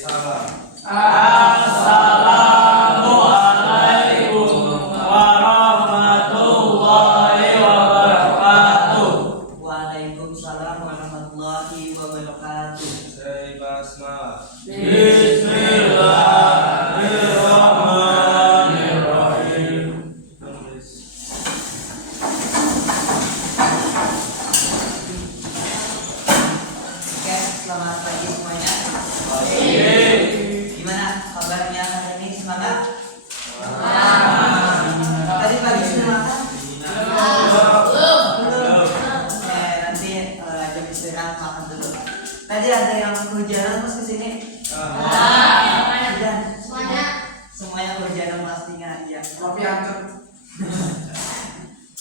Salam. Assalamualaikum warahmatullahi wabarakatuh. Waalaikumsalam warahmatullahi wabarakatuh. Basmalah. Bismillahirrahmanirrahim. Oke, selamat pagi semuanya. Gimana kabarnya hari ini? Semangat? Tadi pagi sudah makan? Belum. Oke, nanti jam istirahat makan dulu. Tadi ada yang kehujanan pas kesini? Hujan. Semuanya kehujanan pastinya. Iya. Kopi anget.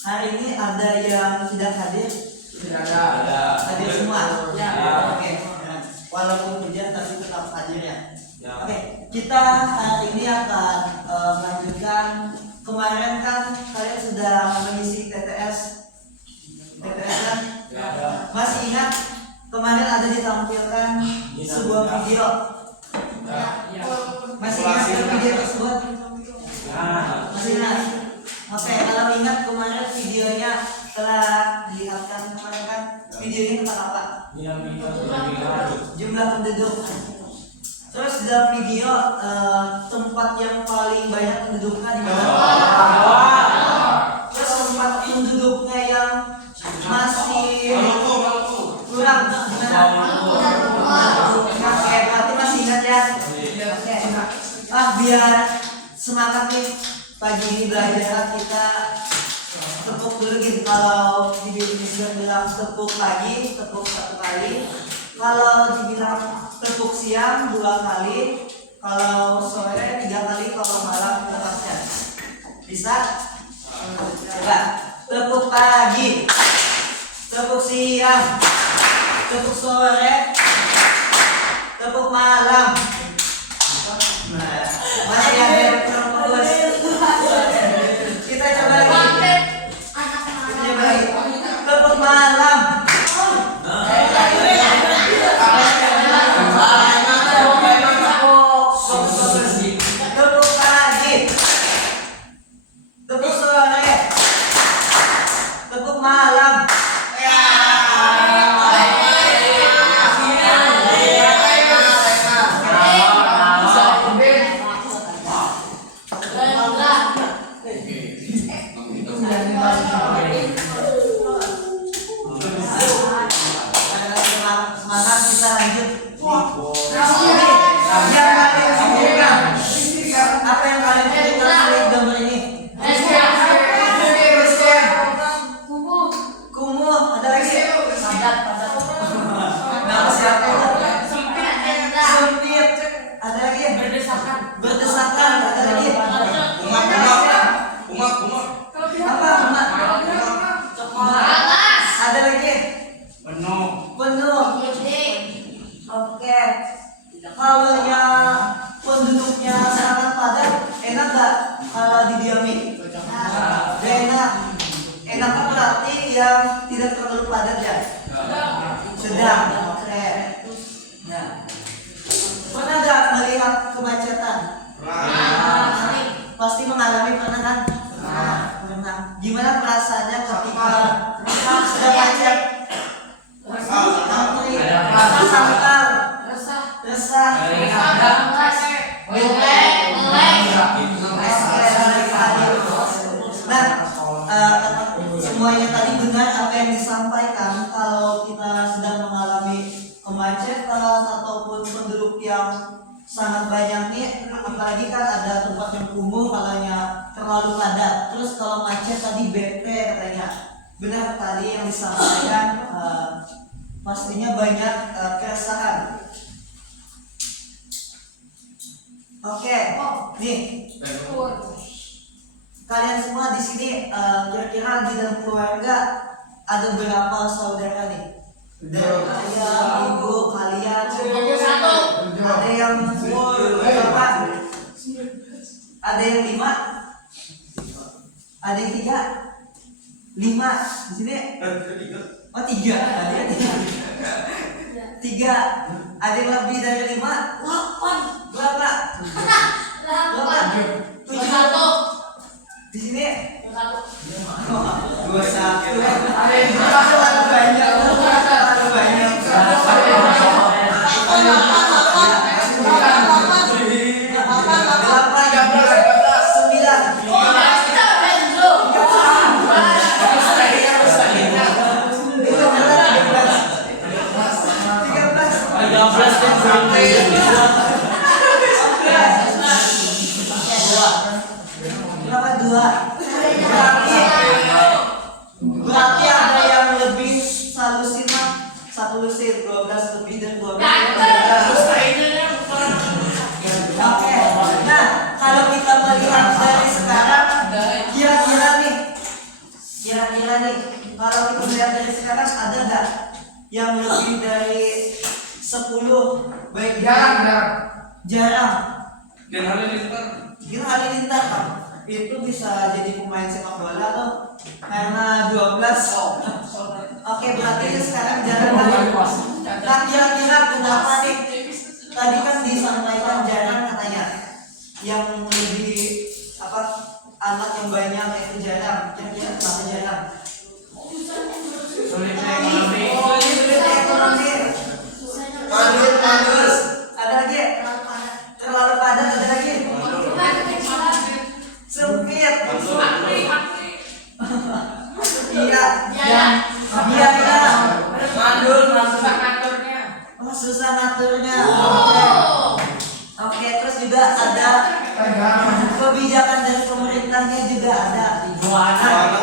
Hari ini ada yang tidak hadir? Tidak ada. Hadir semua? Ya. Oke. Walaupun hujan tapi tetap hadir ya. Ya. Oke, kita hari ini akan melanjutkan. Kemarin kan kalian sudah mengisi TTS kan? Ya. Masih ingat kemarin ada ditampilkan sebuah video? Masih ingat kan video tersebut? Masih ingat? Oke, kalau ingat kemarin videonya telah dilihatkan kemarin kan? Videonya tentang apa? Jumlah penduduk. Terus dalam video tempat yang paling banyak penduduknya di mana? Terus tempat penduduknya yang masih kurang di mana? Oke, berarti masih ingat ya? Oke. Biar semangat nih pagi ini belajar kita tepuk dulu gitu. Kalau di Indonesia bilang tepuk pagi, tepuk satu kali. Kalau dibilang tepuk siang 2 kali, kalau sore 3 kali, kalau malam tepatnya. Bisa? Coba. Tepuk pagi, tepuk siang, tepuk sore, tepuk malam. Nah, masih ada yang kurang fokus. Kita coba lagi. Coba lagi. Tepuk malam. Tepuk pagi, tepuk sore, tepuk malam. Semangat, kita lanjut. Yang kalian butuhkan, apa yang kalian butuhkan dari gambar ini? Kumuh, ada lagi? Nama siapa? Sempit, ada lagi? Berdesakan, ada lagi? Apa? Ada lagi? Penuh. Oke. Kalau yang penduduknya sangat padat, enak gak kalau didiami? Gak enak. Enaknya berarti yang tidak terlalu padat ya? Sedang. Oke. Nah. Pernah gak melihat kemacetan? Pasti mengalami, pernah kan? Pernah. Gimana perasaannya ketika sedang macet? Antri, sangkal, resah. Nah, semuanya tadi benar apa yang disampaikan. Kalau kita sedang mengalami kemacetan ataupun penduduk yang sangat banyak nih, apalagi kan ada tempat yang kumuh, kalanya terlalu padat. Terus kalau macet tadi bete katanya. Benar tadi yang disampaikan, pastinya banyak keresahan. Oke, nih kalian semua di sini kira-kira di dalam keluarga ada berapa saudara nih? Dari ayah, ibu, kalian semua. Ada yang berapa? Ada yang 5? Ada yang 3? 5 di sini? Oh 3, ada yang 3. Ada yang lebih dari 5? 8. Berapa? 8. 7. Di sini? 21. Ada yang terlalu banyak. Terlalu banyak. Berapa? 2. Berarti ada yang lebih satu lusin mah. 1 lusin 12 lebih dan 12. Oke. Nah, kalau kita melihat dari sekarang, kira-kira nih, kalau kita melihat dari sekarang ada nggak yang lebih dari 10? Baik, jarang. Dan halilintar. Gila halilintar kan? Itu bisa jadi pemain sepak bola tuh karena 12. Oke, berarti sekarang jarang lagi. Nah, kira-kira kenapa nih? Tadi kan disampaikan jarang katanya. Yang lebih anak yang banyak itu jarang. Kira-kira kenapa jarang? Sulit ekonomi. Padat. Ada lagi? Terlalu padat. Ada lagi? Sempit. Iya. Susah ngaturnya. Oke, terus juga ada kebijakan dari pemerintahnya juga ada. 2 anak.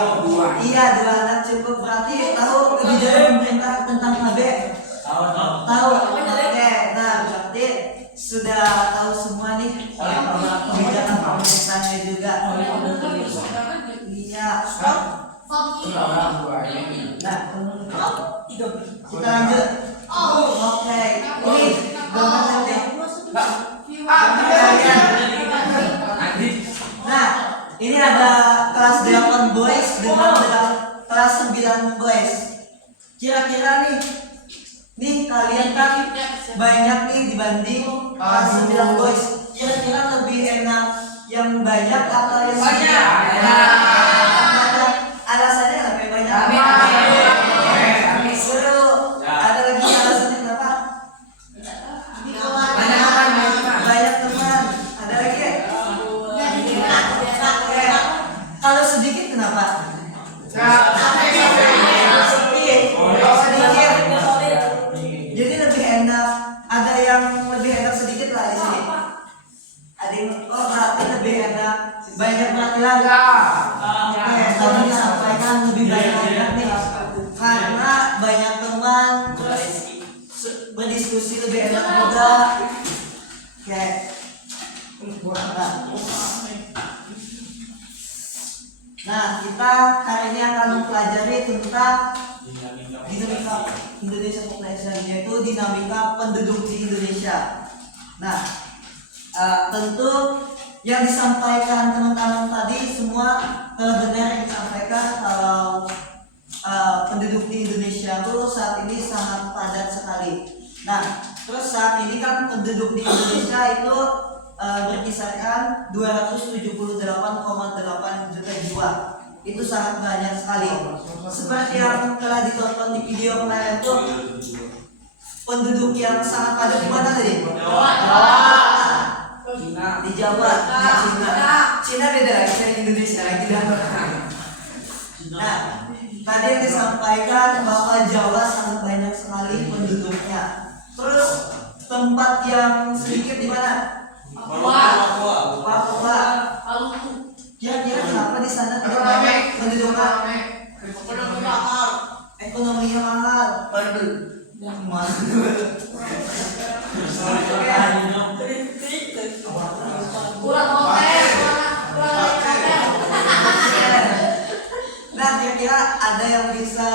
Iya, 2 anak cukup. Berarti tahu kebijakan pemerintah tentang KB? Tahu. Oke, nah berarti sudah tahu semua nih kebijakan pemerintahnya juga. Iya. Nah, kita lanjut. Oke, ini gambar deh. Nah, ini ada kelas 8 boys dengan kelas 9 boys. Kira-kira nih kalian kan banyak nih dibanding kelas 9 boys. Kira-kira lebih enak yang banyak atau yang sedikit? Alasannya lebih banyak. Seru. Ada lagi alasannya kenapa? Banyak teman. Ada lagi? Kalau sedikit kenapa? Sedikit. Jadi lebih enak. Ada yang lebih enak sedikit lah di sini. Ada yang berarti lebih enak. Banyak laki-laki. Oke, tadi disampaikan lebih banyak nih. Karena banyak teman, terus berdiskusi lebih enak juga. Oke. Nah, kita hari ini akan mempelajari tentang dinamika Indonesia population, yaitu dinamika penduduk di Indonesia. Nah, tentu yang disampaikan teman-teman tadi semua benar yang disampaikan kalau penduduk di Indonesia itu saat ini sangat padat sekali. Nah, terus saat ini kan penduduk di Indonesia itu berkisarkan 278,8 juta jiwa. Itu sangat banyak sekali. Seperti yang telah ditonton di video kemarin tuh, penduduk yang sangat padat di mana tadi? Di Jawa, di Cina beda lagi dari Indonesia lagi dah. Nah, tadi yang disampaikan bahwa Jawa sangat banyak sekali penduduknya. Terus tempat yang sedikit di mana? Papua. Kira-kira kenapa di sana tidak banyak penduduknya? Ekonominya mahal. Nah, kira-kira kira-kira ada yang bisa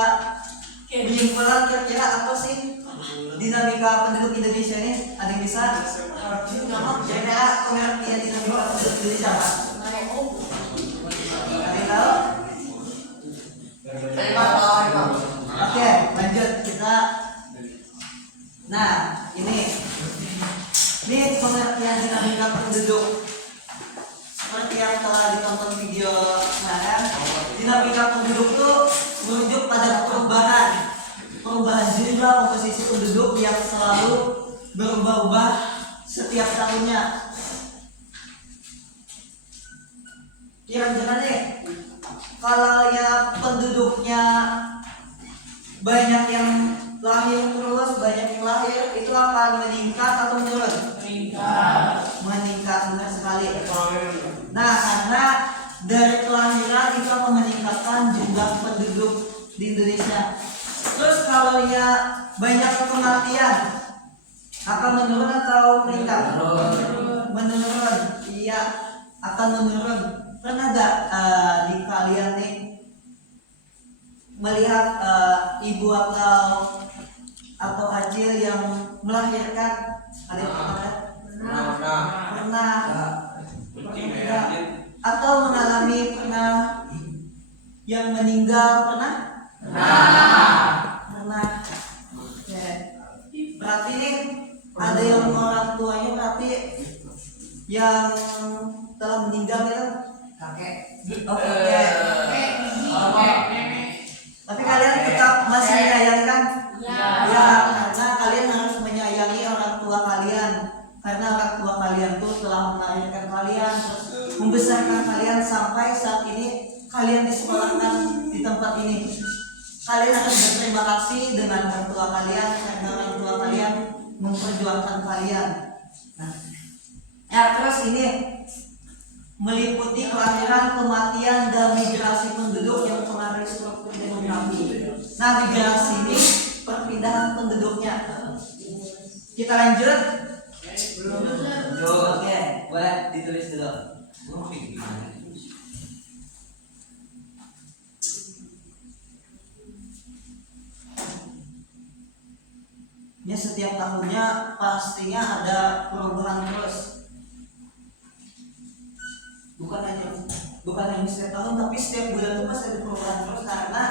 menyimpulkan kira-kira apa sih dinamika penduduk Indonesia ini? Ada yang bisa? Kira-kira pengertian dinamika penduduk Indonesia apa? Ada yang tahu? Oke, lanjut kita. Nah, ini pengertian dinamika penduduk. Seperti yang telah ditonton video kemarin, dinamika penduduk itu merujuk pada perubahan jumlah komposisi penduduk yang selalu berubah-ubah setiap tahunnya. Kira-kira nih, kalau ya penduduknya banyak yang lahir terus, itu akan meningkat atau menurun? Meningkat, benar sekali. Nah, karena dari kelahiran itu akan meningkatkan jumlah penduduk di Indonesia. Terus kalau ya banyak kematian akan menurun atau meningkat? Menurun. Iya, akan menurun. Pernah gak di kalian nih melihat ibu atau acil yang melahirkan? Ada yang pernah? Pernah. Atau mengalami yang meninggal pernah? Oke. Berarti nih ada yang orang tuanya berarti yang telah meninggal ya? Kakek. Oke. Tapi kalian tetap masih menyayangi kan? Ya, karena kalian harus menyayangi orang tua kalian. Karena orang tua kalian tuh telah melahirkan kalian, terus membesarkan kalian sampai saat ini kalian disekolahkan di tempat ini. Kalian harus berterima kasih dengan orang tua kalian karena orang tua kalian memperjuangkan kalian. Nah, ya terus ini meliputi kelahiran, kematian, dan migrasi penduduk yang mempengaruhi struktur demografi. Nah, migrasi ini perpindahan penduduknya. Kita lanjut. Oke, boleh ditulis dulu. Ini setiap tahunnya pastinya ada perubahan terus. Bukan hanya setiap tahun, tapi setiap bulan itu pasti ada perubahan terus karena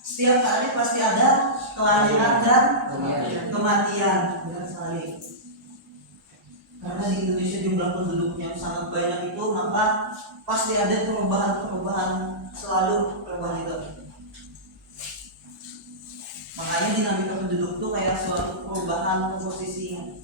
setiap hari pasti ada kelahiran dan kematian. Benar sekali. Karena di Indonesia jumlah penduduknya sangat banyak itu, maka pasti ada perubahan selalu perubahan itu. Makanya dinamika penduduk itu kayak suatu perubahan komposisinya.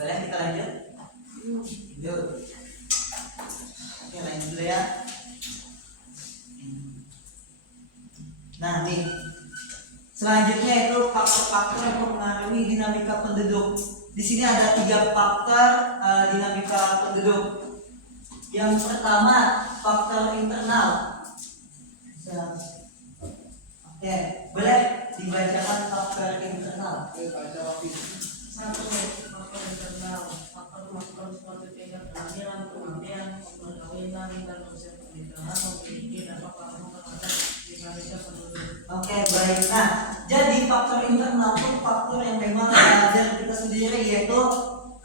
Boleh kita lanjut? Yuk. Oke, lanjut dulu ya. Nah, nih. Selanjutnya itu faktor-faktor yang mempengaruhi dinamika penduduk. Di sini ada 3 faktor dinamika penduduk. Yang pertama, faktor internal. Oke, boleh dibacakan faktor internal. Satu, faktor internal, faktor seperti tingkat kelahiran, kematian, perkawinan, dan usia pernikahan memiliki dampak langsung terhadap dinamika penduduk. Oke, baik. Nah, jadi faktor internal itu faktor yang memang dari kita sendiri, yaitu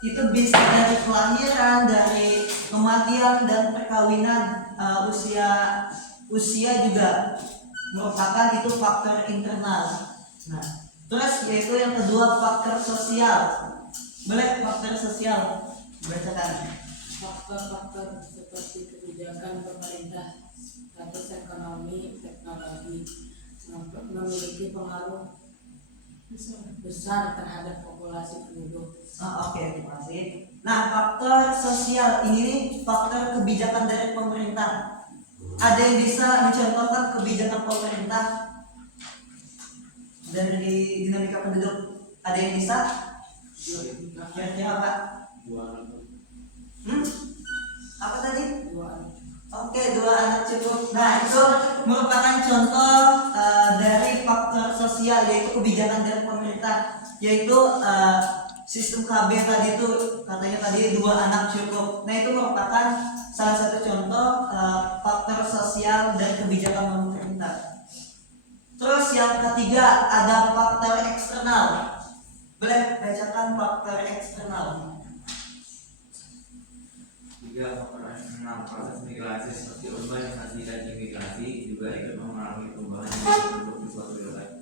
itu bisa dari kelahiran, dari kematian dan perkawinan, usia juga merupakan itu faktor internal. Nah, terus yaitu yang kedua faktor sosial. Boleh faktor sosial bacakan. Faktor-faktor seperti kebijakan pemerintah, status ekonomi, teknologi memiliki pengaruh besar terhadap populasi penduduk. Oke, terima kasih. Nah, faktor sosial ini nih faktor kebijakan dari pemerintah. Ada yang bisa mencontohkan kebijakan pemerintah dari dinamika penduduk? Ada yang bisa? Kira-kira apa? Apa tadi? Oke, 2 anak cukup. Nah, itu merupakan contoh dari faktor sosial, yaitu kebijakan dari pemerintah, yaitu sistem KB tadi itu katanya tadi 2 anak cukup. Nah, itu merupakan salah satu contoh faktor sosial dan kebijakan pemerintah. Terus yang ketiga ada faktor eksternal. Boleh bacakan faktor eksternal. 3. Faktor eksternal. Proses migrasi seperti urbanisasi dan imigrasi juga ikut mempengaruhi perubahan penduduk di suatu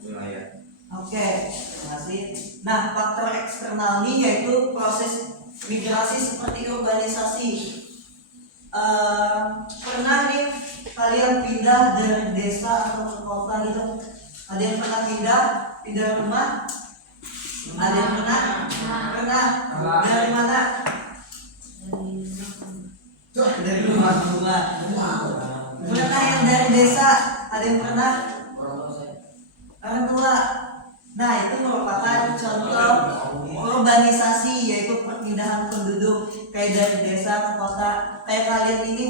wilayah. Oke, terima kasih. Nah, faktor eksternal ini yaitu proses migrasi seperti urbanisasi. Pernah nih kalian pindah dari desa atau ke kota gitu? Ada yang pernah pindah rumah? Ada yang pernah? Pernah. Dari mana? Dari rumah. Pernah yang dari desa? Ada yang pernah? Orang tua. Nah, itu merupakan contoh urbanisasi, yaitu perpindahan penduduk kayak dari desa ke kota. Kayak kalian ini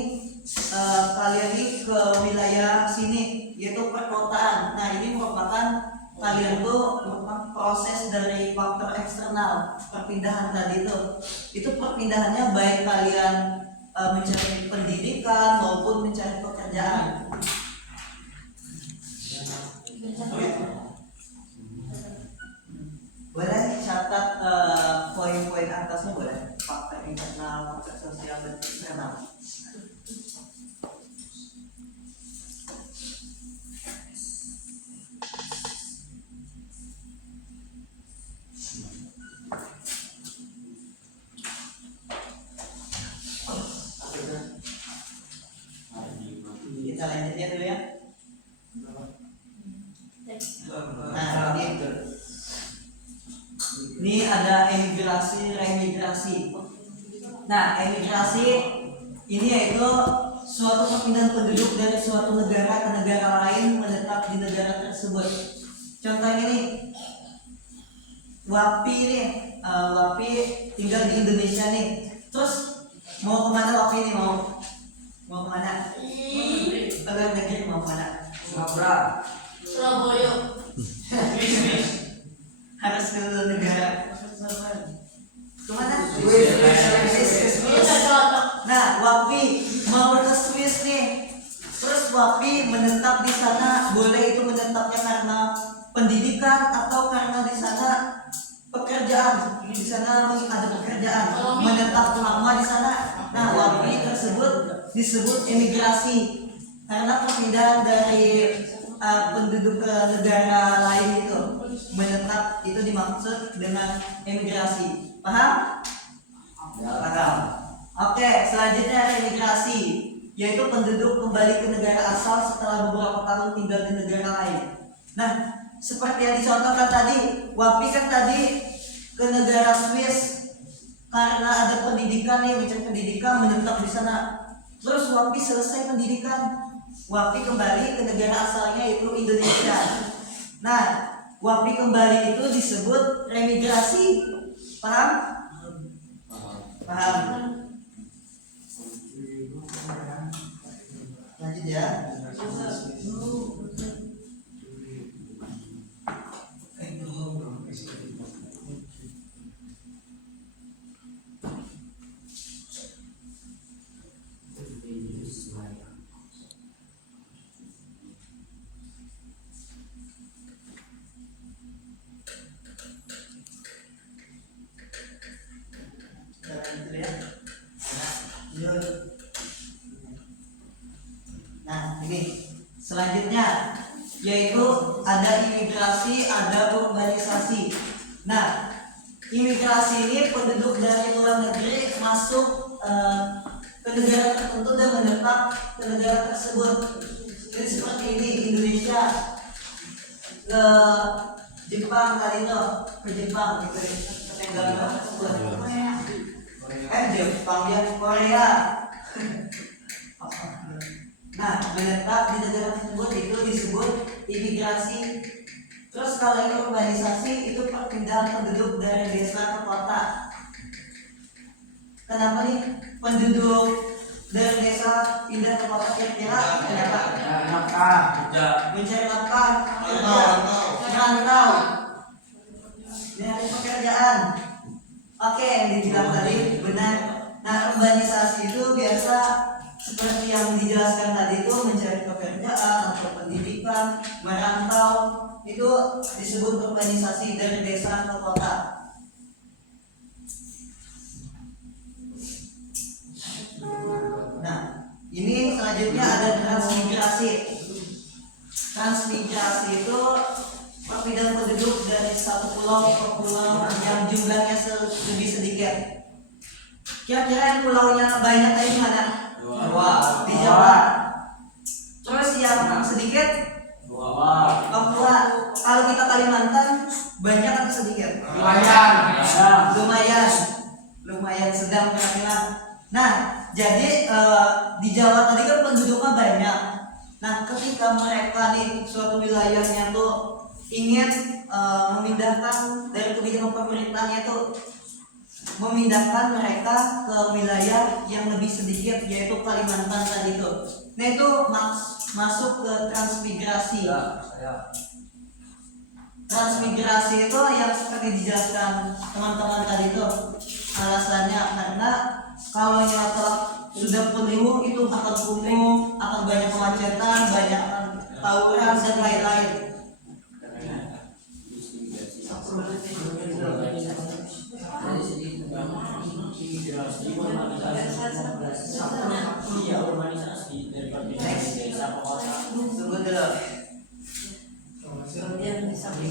ke wilayah sini, yaitu perkotaan. Nah, ini merupakan kalian tuh merupakan proses dari faktor eksternal perpindahan tadi itu. Itu perpindahannya baik kalian mencari pendidikan maupun mencari pekerjaan. Boleh catat poin-poin atasnya, boleh faktor internal, faktor sosial dan eksternal. Kita lanjutnya dulu ya. Nah, ini ada emigrasi, remigrasi. Nah, emigrasi ini yaitu suatu perpindahan penduduk dari suatu negara ke negara lain menetap di negara tersebut. Contohnya nih, Wapi nih, Wapi tinggal di Indonesia nih. Terus mau kemana Wapi nih? Mau kemana? Luar negeri mau kemana? Sumatera. Surabaya. Harus ke negara kemana? Swiss. Nah, Wapi mau ke Swiss nih. Terus Wapi menetap di sana, boleh itu menetapnya karena pendidikan atau karena di sana pekerjaan. Di sana ada pekerjaan, menetap lama di sana. Nah, Wapi tersebut disebut emigrasi karena perpindahan dari penduduk ke negara lain itu. Menetap itu dimaksud dengan emigrasi. Paham? Paham. Oke, selanjutnya ada imigrasi, yaitu penduduk kembali ke negara asal setelah beberapa tahun tinggal di negara lain. Nah, seperti yang dicontohkan tadi, Wapi kan tadi ke negara Swiss karena ada pendidikan nih, mencari pendidikan, menetap di sana. Terus Wapi selesai pendidikan, Wapi kembali ke negara asalnya yaitu Indonesia. Nah, Wapi kembali itu disebut remigrasi. Paham? Paham. Lanjut ya. Nah, ini selanjutnya yaitu ada imigrasi, ada urbanisasi. Nah, imigrasi ini penduduk dari luar negeri masuk ke negara tertentu dan menetap ke negara tersebut. Jadi seperti ini, Indonesia ke Jepang kali itu, ke Jepang gitu, ke negara tersebut. Jepang ya, Korea. Nah, menetap di negara tersebut itu disebut imigrasi. Terus kalau ini urbanisasi itu perpindahan penduduk dari desa ke kota. Kenapa nih penduduk dari desa pindah ke kota kira-kira kenapa? Mencari nafkah, kerja, merantau, nyari pekerjaan. Oke, yang dibilang tadi benar. Nah, urbanisasi itu biasa seperti yang dijelaskan tadi itu mencari pekerjaan atau pendidikan, merantau, itu disebut urbanisasi dari desa ke kota. Nah, ini selanjutnya ada transmigrasi. Transmigrasi itu perpindahan penduduk dari satu pulau ke pulau yang jumlahnya lebih sedikit. Kira-kira yang pulaunya banyak tadi mana? Jawa. Di Jawa. Terus yang sedikit? Papua. Kalau kita Kalimantan banyak atau sedikit? Lumayan sedang kira-kira. Nah, jadi di Jawa tadi kan penduduknya banyak. Nah, ketika mereka nih suatu wilayahnya tuh ingin memindahkan dari kebijakan pemerintahnya itu memindahkan mereka ke wilayah yang lebih sedikit, yaitu Kalimantan tadi itu. Nah, itu masuk ke transmigrasi. Transmigrasi itu yang seperti dijelaskan teman-teman tadi itu alasannya karena kalau nyata sudah penuh itu akan kumuh, akan banyak kemacetan, banyak tawuran dan lain-lain. Tunggu dulu. Kemudian di samping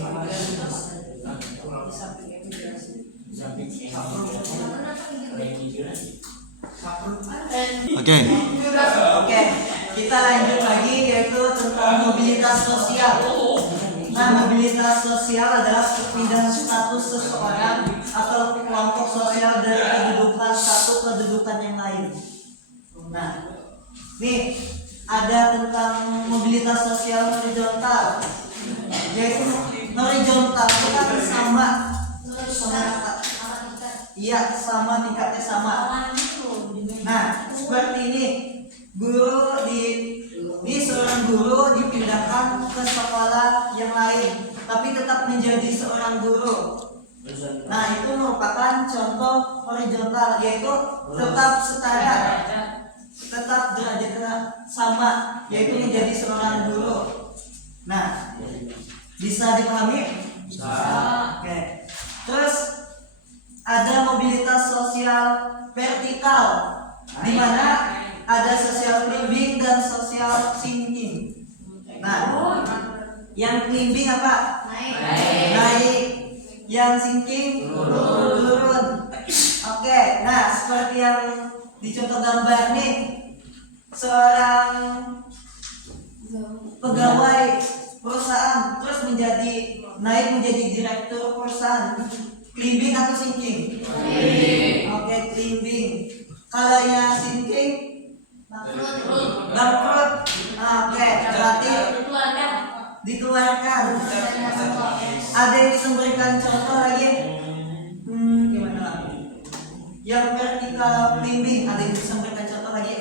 imigrasi. Oke, kita lanjut lagi yaitu tentang mobilitas sosial. Nah, mobilitas sosial adalah perpindahan status seseorang atau kelompok sosial dari kedudukan satu kedudukan yang lain. Nah, nih ada tentang mobilitas sosial horizontal, yaitu horizontal itu kan sama iya sama tingkatnya sama. Nah, seperti ini guru di seorang guru dipindahkan ke sekolah yang lain, tapi tetap menjadi seorang guru. Nah, itu merupakan contoh horizontal, yaitu tetap setara, tetap derajatnya sama, yaitu menjadi seorang guru. Nah, bisa dipahami? Bisa. Oke. Terus ada mobilitas sosial vertikal, di mana ada social climbing dan social sinking. Nah, yang climbing apa? Naik. Yang sinking turun. Oke. Nah, seperti yang di contoh gambar nih, seorang pegawai perusahaan terus naik menjadi direktur perusahaan. Climbing atau sinking? Oke, climbing. Kalau yang sinking bangkrut. Oke, berarti dikeluarkan. Ada yang bisa memberikan contoh lagi? Gimana? Yang vertikal climbing, ada yang bisa memberikan contoh lagi?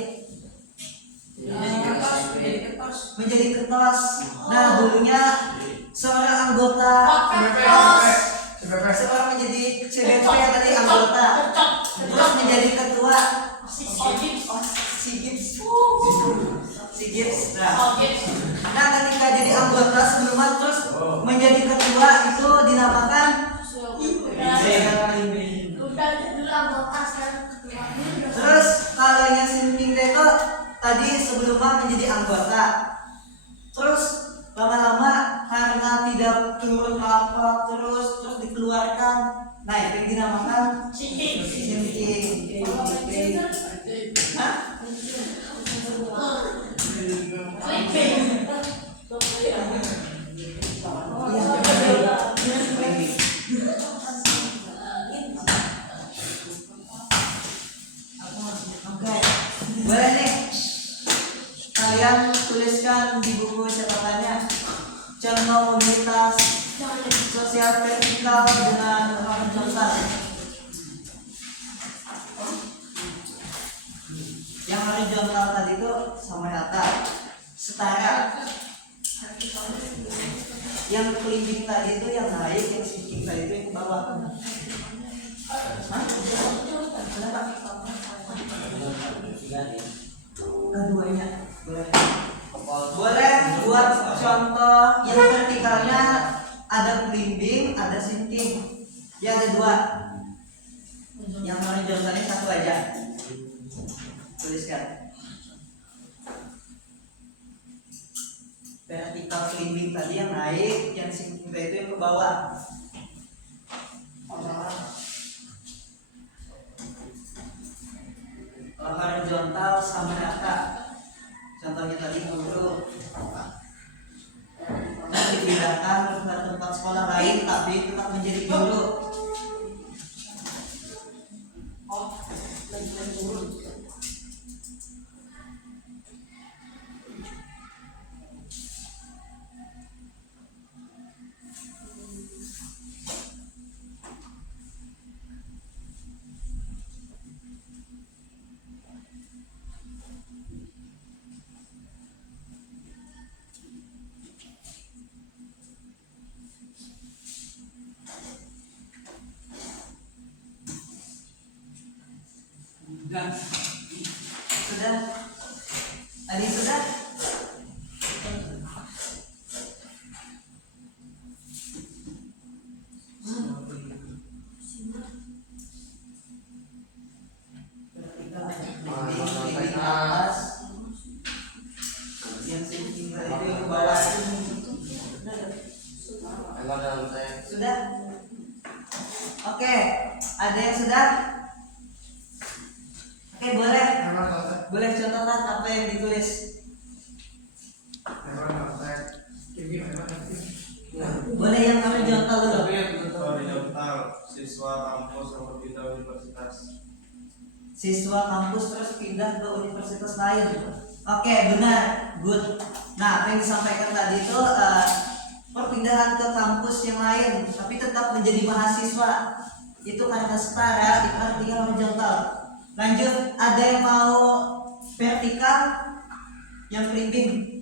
Menjadi kertas. Nah, dulunya seorang anggota seorang menjadi CBP tadi anggota, terus menjadi ketua SIGIPS. Nah, ketika jadi anggota sebelumnya terus menjadi ketua itu dinamakan terus kalau yang sinking itu tadi sebelumnya menjadi anggota, terus lama-lama karena tidak turun apa terus dikeluarkan. Nah, itu dinamakan sinking. Hah? Oke, boleh nih kalian tuliskan di buku catatannya contoh mobilitas sosial vertikal dengan horizontal. Yang horizontal tadi itu sama rata, setara. Yang kelingking tadi itu yang naik, yang sinking tadi itu yang ke bawah. Keduanya boleh. Boleh buat contoh yang vertikalnya ada belimbing, ada sinking. Ya ada dua. Yang horizontalnya satu aja. Tuliskan. Vertikal belimbing tadi yang naik, yang sinking tadi itu yang ke bawah. Kalau horizontal sama rata. Contohnya tadi guru dipindahkan ke tempat sekolah lain tapi tetap menjadi guru. Sudah? Ada yang sudah? Yang sinking tadi itu yang ke bawah. Sudah? Oke, ada yang sudah? Oke, boleh. Boleh contohkan apa yang ditulis. Boleh yang horizontal dulu. Horizontal, siswa kampus atau pindah universitas. Siswa kampus terus pindah ke universitas lain. Oke, benar. Good. Nah, apa yang disampaikan tadi itu perpindahan ke kampus yang lain tapi tetap menjadi mahasiswa. Itu karena setara diartikan horizontal. Lanjut, ada yang mau vertikal yang belimbing?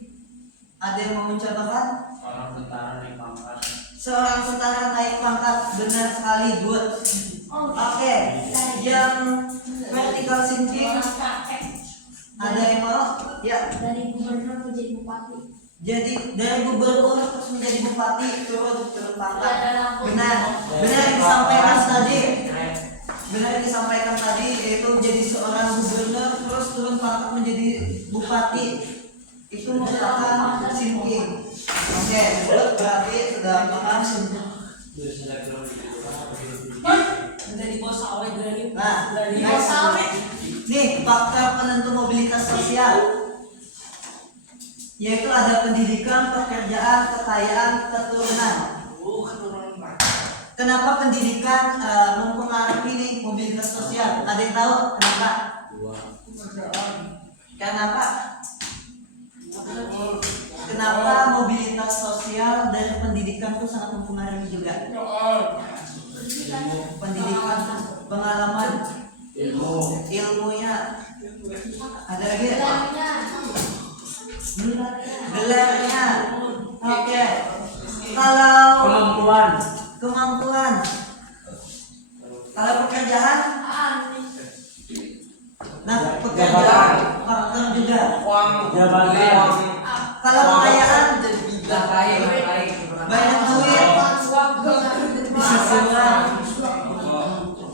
Ada yang mau mencontohkan? Seorang tentara naik pangkat. Seorang tentara naik pangkat, benar sekali, good. Oke, yang vertikal sinking ada yang mau? Ya. Dari gubernur menjadi bupati. Jadi dari gubernur terus menjadi bupati turun pangkat. Benar yang disampaikan tadi. Benar yang disampaikan tadi yaitu menjadi seorang gubernur terus turun pangkat menjadi bupati. Itu merupakan sinking. Oke, berarti sudah paham. Menjadi bos awet dari Nah, bos awet. nih faktor penentu mobilitas sosial, yaitu ada pendidikan, pekerjaan, kekayaan, keturunan. Kenapa pendidikan mempengaruhi nih mobilitas sosial? Ada yang tahu kenapa? Kenapa? Kenapa mobilitas sosial dan pendidikan itu sangat mempengaruhi juga? Pendidikan, pengalaman, ilmunya, ada lagi? Gelarnya. Oke. Kalau kemampuan. Kalau pekerjaan, nah pekerjaan faktor juga. Kalau kekayaan, banyak duit, bisa sewa.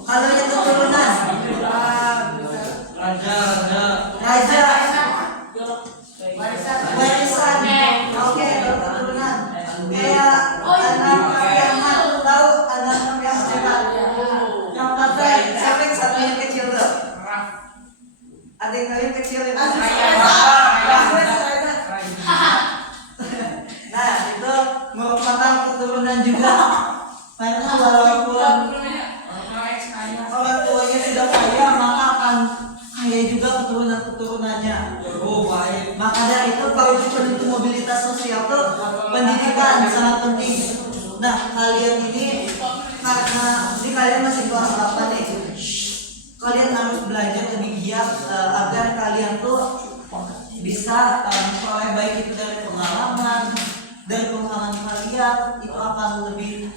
Kalau yang keturunan, raja, warisan. Oke, kalau keturunan, kayak anak Piaman, tahu anak Piaman? Yang pakai, siapa yang satu yang kecil tuh? Ada yang tahu yang kecil itu? Nah, itu merupakan keturunan juga. Karena walaupun orang tuanya sudah kaya, maka akan kaya juga keturunan-keturunannya. Maka dari itu kalau penentu mobilitas sosial itu pendidikan sangat penting. Nah, kalian ini karena ini kalian masih kelas 8 nih. kalian harus belajar lebih giat agar kalian tuh bisa memperoleh baik itu dari pengalaman kalian itu akan lebih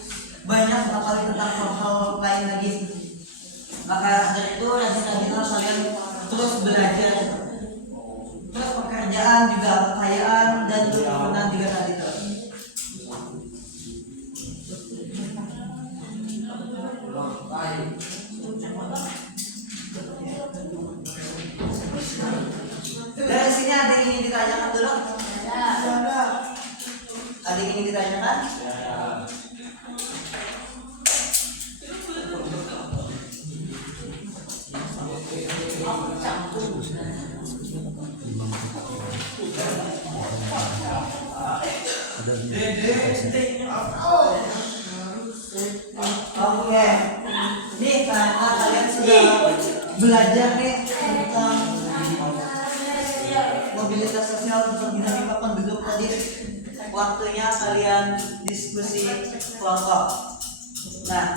banyak apalagi tentang hal-hal lain lagi. Maka dari itu rajin-rajinlah kalian terus belajar, terus pekerjaan juga, kekayaan dan keturunan juga tadi tuh. Dari sini ada yang ingin ditanyakan dulu? Ada yang ingin ditanyakan? Oke, nih karena kalian sudah belajar nih tentang mobilitas sosial untuk dinamika penduduk tadi, waktunya kalian diskusi kelompok. Nah,